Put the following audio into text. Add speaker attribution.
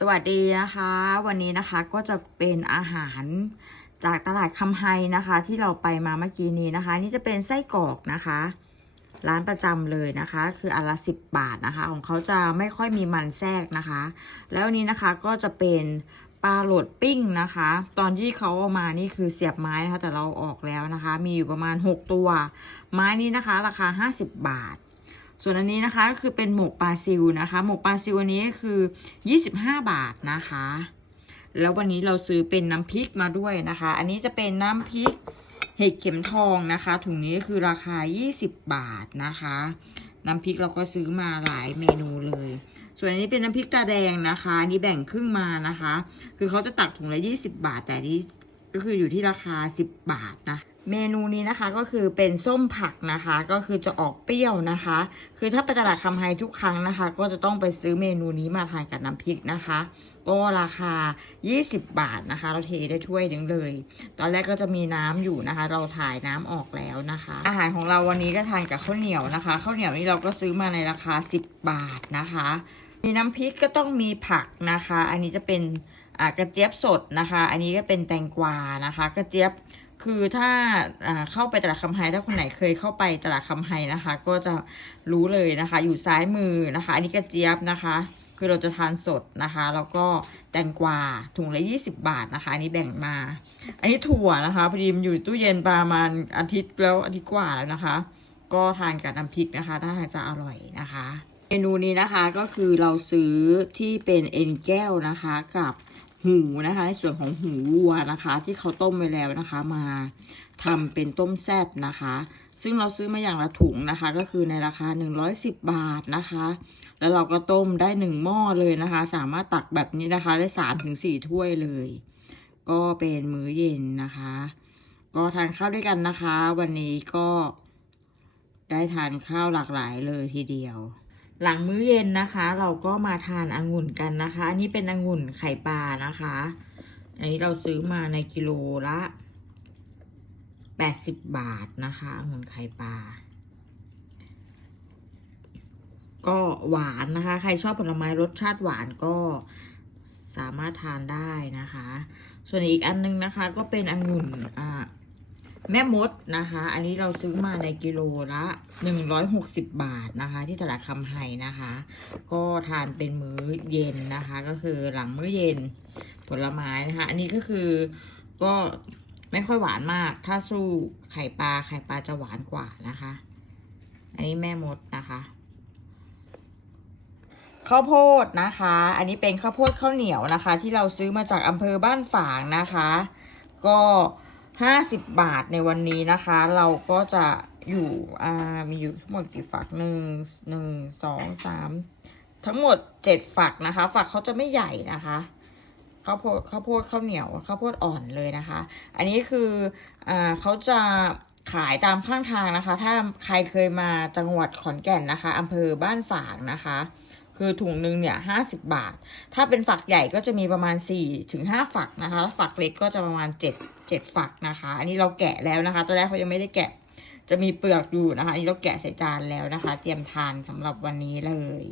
Speaker 1: สวัสดีนะคะ วันนี้นะคะก็จะเป็นอาหารจากตลาดคำไฮนะคะ ที่เราไปมาเมื่อกี้นี้นะคะ นี่จะเป็นไส้กรอกนะคะ ร้านประจำเลยนะคะ คืออันละสิบบาทนะคะ ของเขาจะไม่ค่อยมีมันแทรกนะคะ แล้วนนี้นะคะก็จะเป็นปลาโหลดปิ้งนะคะ ตอนที่เขาเอามานี่คือเสียบไม้นะคะ แต่เราออกแล้วนะคะ มีอยู่ประมาณ 6 ตัว ไม้นี้นะคะ ราคา 50 บาท ส่วนอันนี้นะคะก็คือเป็นหมกปลาซิวนะคะ หมกปลาซิวอันนี้คือ 25 บาทนะคะ แล้ววันนี้เราซื้อเป็นน้ำพริกมาด้วยนะคะ อันนี้จะเป็นน้ำพริกเห็ดเข็มทองนะคะ ถุงนี้คือราคา 20 บาทนะคะ น้ำพริกเราก็ซื้อมาหลายเมนูเลย ส่วนอันนี้เป็นน้ำพริกตาแดงนะคะอันนี้แบ่งครึ่งมานะคะ คือเขาจะตักถุงละ 20 บาท แต่นนี้ก็คืออยู่ที่ราคา 10 บาทนะ เมนูนี้นะคะก็คือเป็นส้มผักนะคะ ก็คือจะออกเปรี้ยวนะคะ คือถ้าไปตลาดคำไฮทุกครั้งนะคะ ก็จะต้องไปซื้อเมนูนี้มาทานกับน้ำพริกนะคะ ก็ราคา 20 บาทนะคะ เราเทได้ถ้วยหนึ่งเลย ตอนแรกก็จะมีน้ำอยู่นะคะ เราถ่ายน้ำออกแล้วนะคะ อาหารของเราวันนี้จะทานกับข้าวเหนียวนะคะข้าวเหนียวนี่เราก็ซื้อมาในราคา 10 บาทนะคะ มีน้ำพริกก็ต้องมีผักนะคะ อันนี้จะเป็นกระเจี๊ยบสดนะคะ อันนี้ก็เป็นแตงกวานะคะ กระเจี๊ยบ คือถ้าเข้าไปตลาดคำไฮถ้าคนไหนเคยเข้าไปตลาดคำไฮนะคะ ก็จะรู้เลยนะคะ อยู่ซ้ายมือนะคะ อันนี้กระเจี๊ยบนะคะ คือเราจะทานสดนะคะ แล้วก็แตงกวาถุงละ20บาทนะคะ อันนี้แบ่งมา อันนี้ถั่วนะคะพอดีมันอยู่ตู้เย็นประมาณอาทิตย์แล้วอาทิตย์กว่าแล้วนะคะ ก็ทานกับน้ำพริกนะคะถ้าทางจะอร่อยนะคะเมนูนี้นะคะก็คือเราซื้อที่เป็นเอ็นแก้วนะคะกับ หูนะคะในส่วนของหูวัวนะคะ ที่เขาต้มไว้แล้วนะคะ มาทำเป็นต้มแซ่บนะคะ ซึ่งเราซื้อมาอย่างละถุงนะคะ ก็คือในราคา 110 บาทนะคะ แล้วเราก็ต้มได้หนึ่งหม้อเลยนะคะ สามารถตักแบบนี้นะคะ ได้สามถึงสี่ถ้วยเลย ก็เป็นมื้อเย็นนะคะ ก็ทานข้าวด้วยกันนะคะ วันนี้ก็ได้ทานข้าวหลากหลายเลยทีเดียว หลังมื้อเย็นนะคะ เราก็มาทานองุ่นกันนะคะ อันนี้เป็นองุ่นไข่ปลานะคะ อันนี้เราซื้อมาในกิโลละแปดสิบบาทนะคะองุ่นไข่ปลา ก็หวานนะคะ ใครชอบผลไม้รสชาติหวานก็สามารถทานได้นะคะ ส่วนอีกอันนึงนะคะ ก็เป็นองุ่นอ่า แม่มดนะคะ อันนี้เราซื้อมาในกิโลละหนึ่งร้อยหกสิบบาทนะคะ ที่ตลาดคำไฮนะคะ ก็ทานเป็นมื้อเย็นนะคะ ก็คือหลังมื้อเย็นผลไม้นะคะ อันนี้ก็คือก็ไม่ค่อยหวานมาก ถ้าสู้ไข่ปลาไข่ปลาจะหวานกว่านะคะ อันนี้แม่มดนะคะข้าวโพดนะคะ อันนี้เป็นข้าวโพดข้าวเหนียวนะคะ ที่เราซื้อมาจากอำเภอบ้านฝางนะคะ ก็ ห้าสิบบาทในวันนี้นะคะ เราก็จะอยู่อ่ามีอยู่ทั้งหมดกี่ฝักหนึ่งหนึ่งสองสามทั้งหมดเจ็ดฝักนะคะ ฝักเขาจะไม่ใหญ่นะคะข้าวโพดข้าวโพดข้าวเหนียวข้าวโพดอ่อนเลยนะคะ อันนี้คืออ่าเขาจะขายตามข้างทางนะคะ ถ้าใครเคยมาจังหวัดขอนแก่นนะคะอำเภอบ้านฝางนะคะ คือถุงหนึ่งเนี่ยห้าสิบบาท ถ้าเป็นฝักใหญ่ก็จะมีประมาณสี่ถึงห้าฝักนะคะแล้วฝักเล็กก็จะประมาณเจ็ดเจ็ดฝักนะคะ อันนี้เราแกะแล้วนะคะ ตอนแรกเขายังไม่ได้แกะ จะมีเปลือกอยู่นะคะ อันนี้เราแกะใส่จานแล้วนะคะ เตรียมทานสำหรับวันนี้เลย